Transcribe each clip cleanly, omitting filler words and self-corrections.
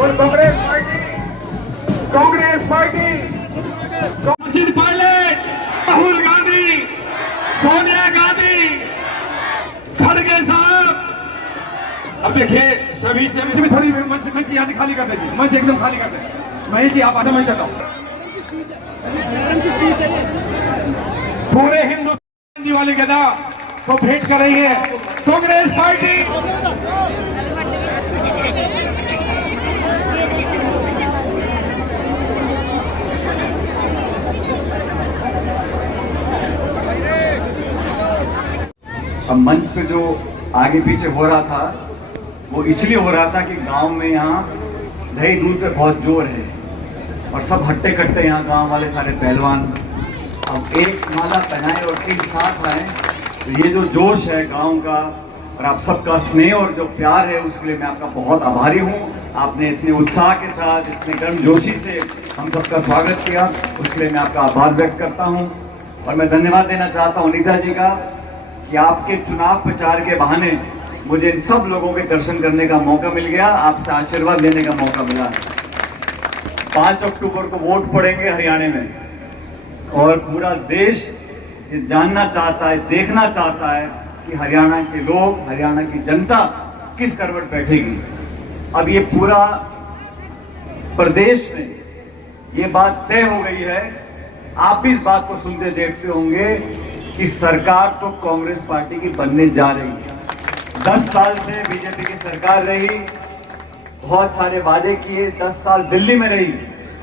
और कांग्रेस पार्टी सचिन पायलट, राहुल गांधी, सोनिया गांधी, खड़गे साहब। अब देखिए सभी से थोड़ी मंच यहाँ से खाली कर दीजिए, मंच एकदम खाली कर दे। मैं कि आप ऐसा मैं चाहता हूँ पूरे हिंदुस्तान जी वाली गदा को भेंट कर रही है कांग्रेस पार्टी। अब मंच पे जो आगे पीछे हो रहा था वो इसलिए हो रहा था कि गांव में यहाँ दही दूध पे बहुत जोर है और सब हट्टे कट्टे यहाँ गांव वाले सारे पहलवान अब एक माला पहनाए और एक साथ आए। तो ये जो जोश है गांव का और आप सबका स्नेह और जो प्यार है उसके लिए मैं आपका बहुत आभारी हूँ। आपने इतने उत्साह के साथ इतने गर्मजोशी से हम सबका स्वागत किया, उसके लिए मैं आपका आभार व्यक्त करता हूँ। और मैं धन्यवाद देना चाहता हूँ अनीता जी का कि आपके चुनाव प्रचार के बहाने मुझे इन सब लोगों के दर्शन करने का मौका मिल गया, आपसे आशीर्वाद लेने का मौका मिला। 5 अक्टूबर को वोट पड़ेंगे हरियाणा में और पूरा देश ये जानना चाहता है, देखना चाहता है कि हरियाणा के लोग, हरियाणा की जनता किस करवट बैठेगी। अब ये पूरा प्रदेश में ये बात तय हो गई है, आप भी इस बात को सुनते देखते होंगे कि सरकार तो कांग्रेस पार्टी की बनने जा रही है। 10 साल से बीजेपी की सरकार रही, बहुत सारे वादे किए, 10 साल दिल्ली में रही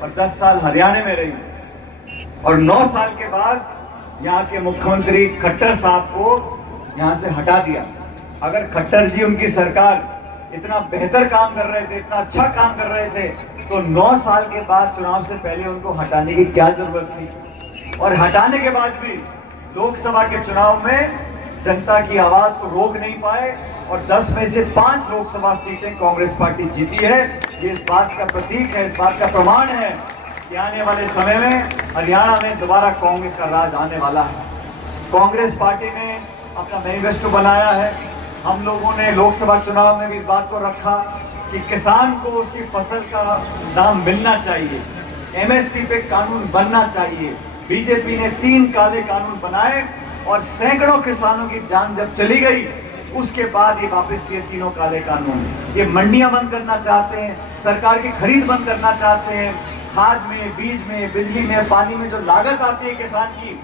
और 10 साल हरियाणा में रही और 9 साल के बाद यहाँ के मुख्यमंत्री खट्टर साहब को यहाँ से हटा दिया। अगर खट्टर जी उनकी सरकार इतना बेहतर काम कर रहे थे, इतना अच्छा काम कर रहे थे, तो 9 साल के बाद चुनाव से पहले उनको हटाने की क्या जरूरत थी। और हटाने के बाद भी लोकसभा के चुनाव में जनता की आवाज को रोक नहीं पाए और 10 में से 5 लोकसभा सीटें कांग्रेस पार्टी जीती है। ये इस बात का प्रतीक है, इस बात का प्रमाण है कि आने वाले समय में हरियाणा में दोबारा कांग्रेस का राज आने वाला है। कांग्रेस पार्टी ने अपना मैनिफेस्टो बनाया है। हम लोगों ने लोकसभा चुनाव में भी इस बात को रखा कि किसान को उसकी फसल का दाम मिलना चाहिए, एमएसपी पे कानून बनना चाहिए। बीजेपी ने 3 काले कानून बनाए और सैकड़ों किसानों की जान जब चली गई उसके बाद ये वापस किए 3 काले कानून। ये मंडियां बंद करना चाहते हैं, सरकार की खरीद बंद करना चाहते हैं, खाद में, बीज में, बिजली में, पानी में जो लागत आती है किसान की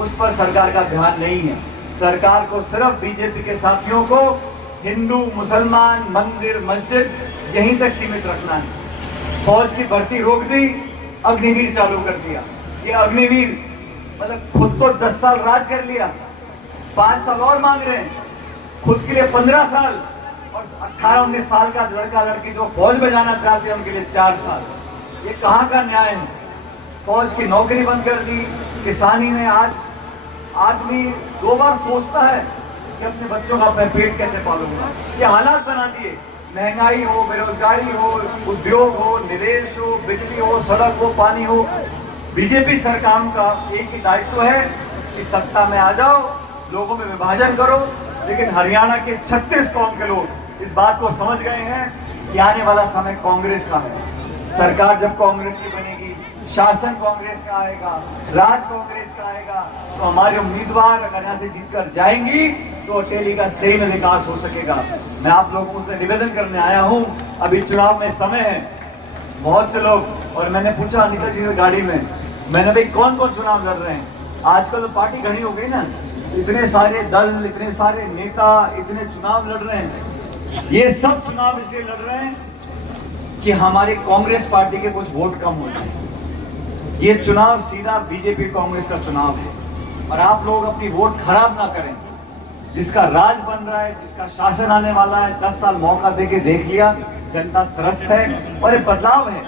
उस पर सरकार का ध्यान नहीं है। सरकार को सिर्फ बीजेपी के साथियों को हिंदू, मुसलमान, मंदिर, मस्जिद यहीं तक सीमित रखना है। फौज की भर्ती रोक दी, अग्निवीर चालू कर दिया। ये अग्निवीर मतलब खुद तो 10 साल राज कर लिया, 5 साल और मांग रहे हैं, खुद के लिए 15 साल और 18-19 साल का लड़का लड़की जो फौज में जाना चाहते हैं उनके लिए 4 साल। ये कहाँ का न्याय है। फौज की नौकरी बंद कर दी। किसानी में आज आदमी 2 बार सोचता है कि अपने बच्चों का मैं पेट कैसे पालूंगा। ये हालात बना दिए, महंगाई हो, बेरोजगारी हो, उद्योग हो, निवेश हो, बिजली हो, सड़क हो, पानी हो। बीजेपी सरकार का एक ही दायित्व है कि सत्ता में आ जाओ, लोगों में विभाजन करो। लेकिन हरियाणा के 36 कौम के लोग इस बात को समझ गए हैं कि आने वाला समय कांग्रेस का है। सरकार जब कांग्रेस की बनेगी, शासन कांग्रेस का आएगा, राज कांग्रेस का आएगा, तो हमारे उम्मीदवार अगर यहाँ से जीतकर जाएंगी तो अटेली का सही में विकास हो सकेगा। मैं आप लोगों से निवेदन करने आया हूँ, अभी चुनाव में समय है, बहुत से लोग, और मैंने पूछा अनीता जी की गाड़ी में, मैंने भाई कौन कौन चुनाव लड़ रहे हैं। आजकल तो पार्टी घनी हो गई ना, इतने सारे दल, इतने सारे नेता, इतने चुनाव लड़ रहे हैं। ये सब चुनाव इसलिए लड़ रहे हैं कि हमारी कांग्रेस पार्टी के कुछ वोट कम हो जाए। ये चुनाव सीधा बीजेपी कांग्रेस का चुनाव है और आप लोग अपनी वोट खराब ना करें। जिसका राज बन रहा है, जिसका शासन आने वाला है, 10 साल मौका देके देख लिया, जनता त्रस्त है और एक बदलाव है।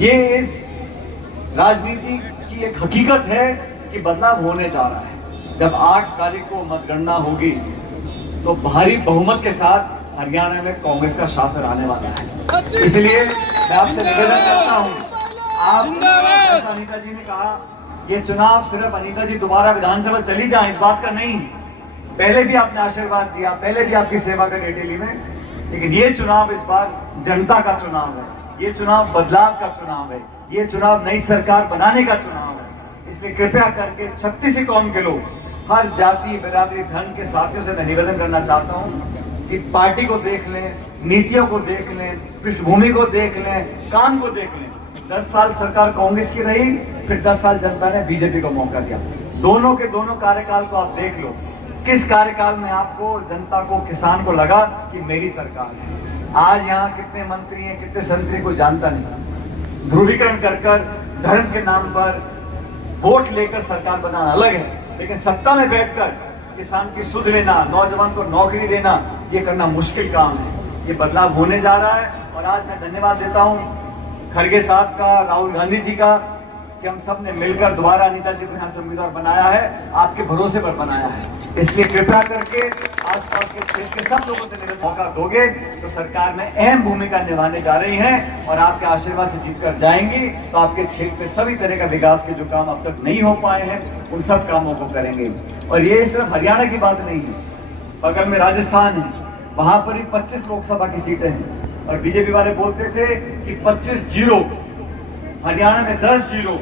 ये इस राजनीति की एक हकीकत है कि बदलाव होने जा रहा है। जब 8 तारीख को मतगणना होगी तो भारी बहुमत के साथ हरियाणा में कांग्रेस का शासन आने वाला है। इसलिए मैं आपसे निवेदन करता हूँ, आप अनीता जी ने कहा ये चुनाव सिर्फ अनीता जी दोबारा विधानसभा चली जाए इस बात का नहीं। पहले भी आपने आशीर्वाद दिया, पहले भी आपकी सेवा करी दिल्ली में, लेकिन ये चुनाव इस बार जनता का चुनाव है, ये चुनाव बदलाव का चुनाव है, ये चुनाव नई सरकार बनाने का चुनाव है। इसलिए कृपया करके 36 कौम के लोग, हर जाति बिरादरी धर्म के साथियों से मैं निवेदन करना चाहता हूं कि पार्टी को देख लें, नीतियों को देख लें, पृष्ठभूमि को देख लें, काम को देख लें। 10 साल सरकार कांग्रेस की रही, फिर 10 साल जनता ने बीजेपी को मौका दिया। दोनों के दोनों कार्यकाल को आप देख लो, किस कार्यकाल में आपको, जनता को, किसान को लगा कि मेरी सरकार है। आज यहाँ कितने मंत्री हैं, कितने संतरी को जानता नहीं। ध्रुवीकरण कर धर्म के नाम पर वोट लेकर सरकार बनाना अलग है, लेकिन सत्ता में बैठकर किसान की सुध लेना, नौजवान को नौकरी देना, ये करना मुश्किल काम है। ये बदलाव होने जा रहा है। और आज मैं धन्यवाद देता हूं खड़गे साहब का, राहुल गांधी जी का, कि हम सब ने मिलकर दोबारा अनिता जी को यहाँ संविधान बनाया है, आपके भरोसे पर बनाया है। इसलिए कृपया करके आसपास के क्षेत्र के सब लोगों से मेरे मौका दोगे तो सरकार में अहम भूमिका निभाने जा रही हैं और आपके आशीर्वाद से जीतकर जाएंगी तो आपके क्षेत्र में सभी तरह का विकास के जो काम अब तक नहीं हो पाए हैं उन सब कामों को करेंगे। और ये सिर्फ हरियाणा की बात नहीं है, बगल में राजस्थान है, वहां पर ही 25 लोकसभा की सीटें हैं और बीजेपी वाले बोलते थे कि 25-0, हरियाणा में 10-0,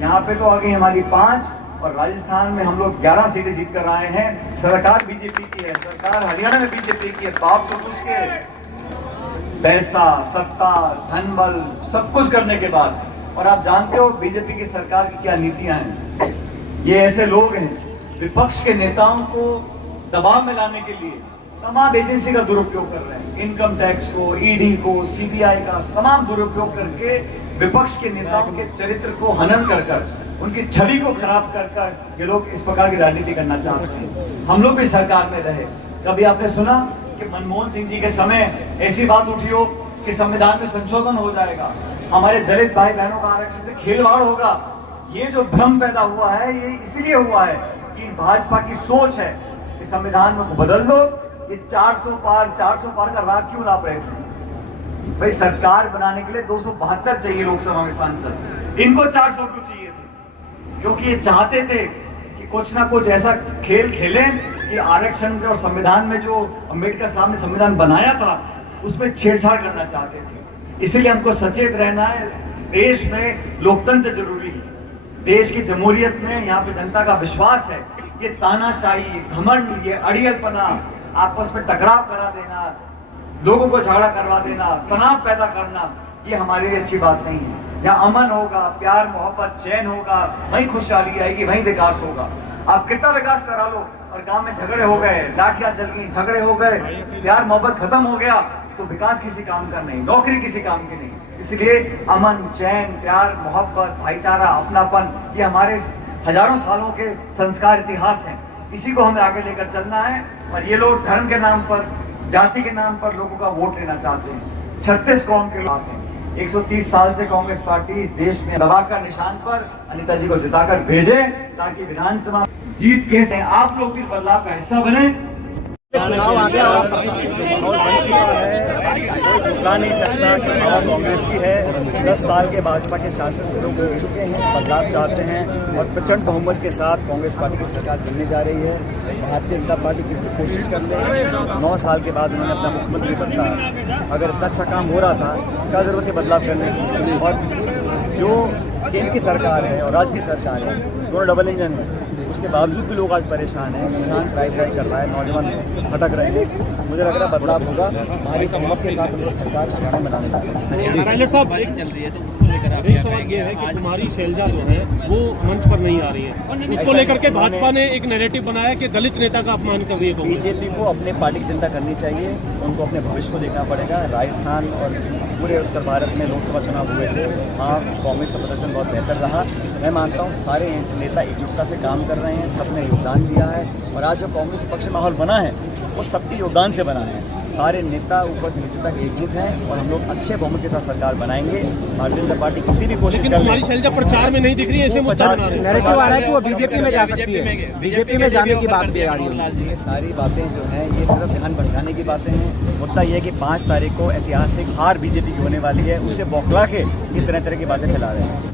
यहाँ पे तो आ गई हमारी 5 और राजस्थान में हम लोग 11 सीटें जीत कर आए हैं। सरकार बीजेपी की है, सरकार हरियाणा में बीजेपी की है, बाप तो उसके पैसा, सत्ता, धन बल सब कुछ करने के बाद। और आप जानते हो बीजेपी की सरकार की क्या नीतियां हैं। ये ऐसे लोग हैं, विपक्ष के नेताओं को दबाव में लाने के लिए तमाम एजेंसी का दुरुपयोग कर रहे हैं। इनकम टैक्स को, ईडी को, सीबीआई का तमाम दुरुपयोग करके विपक्ष के नेताओं के चरित्र को हनन कर उनकी छवि को खराब कर ये लोग इस प्रकार की राजनीति करना चाहते हैं। हम लोग भी सरकार में रहे, कभी आपने सुना कि मनमोहन सिंह जी के समय ऐसी बात उठी हो कि संविधान में संशोधन हो जाएगा, हमारे दलित भाई बहनों का आरक्षण से खिलवाड़ होगा? ये जो भ्रम पैदा हुआ है ये इसलिए हुआ है कि भाजपा की सोच है कि संविधान में बदल दो। ये 400 पार का राग क्यों लाभ रहे थे? भाई सरकार बनाने के लिए 272 चाहिए लोकसभा में सांसद, इनको 400 क्यों चाहिए थे? क्योंकि ये चाहते थे कि कुछ ना कुछ ऐसा खेल खेलें कि आरक्षण और संविधान में जो अम्बेडकर साहब ने संविधान बनाया था उसमें छेड़छाड़ करना चाहते थे। इसीलिए हमको सचेत रहना है। देश में लोकतंत्र जरूरी है, देश की जमहूरियत में यहाँ पे जनता का विश्वास है। ये तानाशाही, घमंड, ये अड़ियलपना, आपस में टकराव करा देना, लोगों को झगड़ा करवा देना, तनाव पैदा करना, ये हमारे लिए अच्छी बात नहीं है। जहाँ अमन होगा, प्यार मोहब्बत चैन होगा, वहीं खुशहाली आएगी, वहीं विकास होगा। आप कितना विकास करा लो और गांव में झगड़े हो गए, लाठियां चल गई, झगड़े हो गए, प्यार मोहब्बत खत्म हो गया तो विकास किसी काम का नहीं, नौकरी किसी काम की नहीं। इसलिए अमन, चैन, प्यार, मोहब्बत, भाईचारा, अपनापन, ये हमारे हजारों सालों के संस्कार, इतिहास हैं। इसी को हमें आगे लेकर चलना है। और ये लोग धर्म के नाम पर, जाति के नाम पर लोगों का वोट लेना चाहते हैं। 36 कौम के लोग हैं। 130 साल से कांग्रेस पार्टी इस देश में दबा का निशान पर अनिता जी को जिताकर भेजे ताकि विधानसभा जीत के आप लोग इस बदलाव का हिस्सा बने। चुनाव आ गया और बन चुका है, कोई झुकला नहीं सकता। चुनाव कांग्रेस की है। 10 साल के भाजपा के शासन से लोग हो चुके हैं, बदलाव चाहते हैं और प्रचंड बहुमत के साथ कांग्रेस पार्टी की सरकार बनने जा रही है। भारतीय जनता पार्टी की कोशिश कर रही है। 9 साल के बाद उन्होंने अपना मुख्यमंत्री बदला। अगर इतना अच्छा काम हो रहा था क्या जरूरत है बदलाव करने की? और जो केंद्र की सरकार है और राज्य की सरकार है, दोनों डबल इंजन है, उसके बावजूद भी लोग आज परेशान हैं। किसान ट्राई कर रहा है, नौजवान भटक रहे हैं। मुझे लग रहा है बदलाव होगा। हमारी सहमत के साथ उनको सरकार हरियाणा में लाने पायलट साहब बाइक चल रही है तो उसको लेकर एक सवाल ये है कि तुम्हारी शैलजा जो है वो मंच पर नहीं आ रही है, उसको लेकर के भाजपा ने एक नैरेटिव बनाया कि दलित नेता का अपमान कर रही है कांग्रेस। बीजेपी को अपने पार्टी की चिंता करनी चाहिए, उनको अपने भविष्य को देखना पड़ेगा। राजस्थान और पूरे उत्तर भारत में लोकसभा चुनाव हुए थे, वहाँ कांग्रेस का प्रदर्शन बहुत बेहतर रहा। मैं मानता हूँ सारे नेता एकजुटता से काम कर रहे हैं, सबने योगदान दिया है और आज जो कांग्रेस पक्ष माहौल बना है वो सबके योगदान से बना है। सारे नेता ऊपर से नीचे तक एकजुट हैं और हम लोग अच्छे बहुमत के साथ सरकार बनाएंगे। भारतीय जनता पार्टी कितनी भी कोशिश कर हमारी शैलजा प्रचार में नहीं दिख रही है, ऐसे मुद्दा बना रहे हैं। नैरेटिव आ रहा है कि वो बीजेपी में जा सकती है, बीजेपी में जाने की बात भी आ रही है। ये सारी बातें जो हैं ये सिर्फ ध्यान भटकाने की बातें हैं। मुद्दा ये है कि 5 तारीख को ऐतिहासिक हार बीजेपी की होने वाली है, उससे बौखला के ये तरह की बातें फैला रहे हैं।